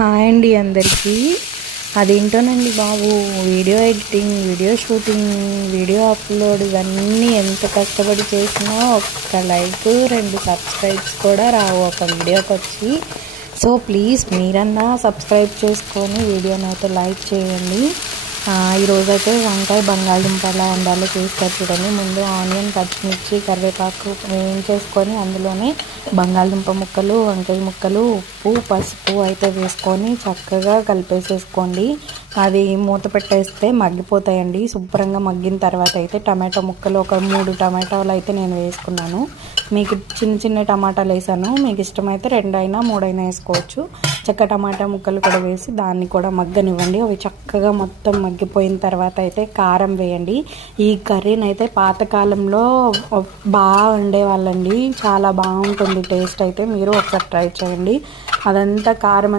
Hi అండి అందరికీ. అదేంటోనండి బాబు, video editing, video shooting, video upload ఇవన్నీ ఎంత కష్టపడి చేసినా ఒక్క లైక్ 2 సబ్స్క్రైబ్స్ కూడా రావు ఒక వీడియోకి వచ్చి. సో ప్లీజ్ మీరన్నా సబ్స్క్రైబ్ చేసుకొని వీడియోని అయితే లైక్ చేయండి. ఈరోజైతే వంకాయ బంగాళదుంప ఎలా వండాలో చూస్తారు చూడండి. ముందు ఆనియన్, పచ్చిమిర్చి, కరివేపాకు వేయించేసుకొని అందులోనే బంగాళదుంప ముక్కలు, వంకాయ ముక్కలు, ఉప్పు, పసుపు అయితే వేసుకొని చక్కగా కలిపేసేసుకోండి. అది మూత పెట్టేస్తే మగ్గిపోతాయండి. శుభ్రంగా మగ్గిన తర్వాత అయితే టమాటా ముక్కలు ఒక 3 టమాటాలు అయితే నేను వేసుకున్నాను. మీకు చిన్న చిన్న టమాటాలు వేసాను, మీకు ఇష్టమైతే 2 అయినా 3 అయినా వేసుకోవచ్చు. చక్క టమాటా ముక్కలు కూడా వేసి దాన్ని కూడా మగ్గనివ్వండి. అవి చక్కగా మొత్తం మగ్గిపోయిన తర్వాత అయితే కారం వేయండి. ఈ కర్రీని అయితే పాతకాలంలో బాగా వండేవాళ్ళండి, చాలా బాగుంటుంది టేస్ట్. అయితే మీరు ఒకసారి ట్రై చేయండి. అదంతా కారం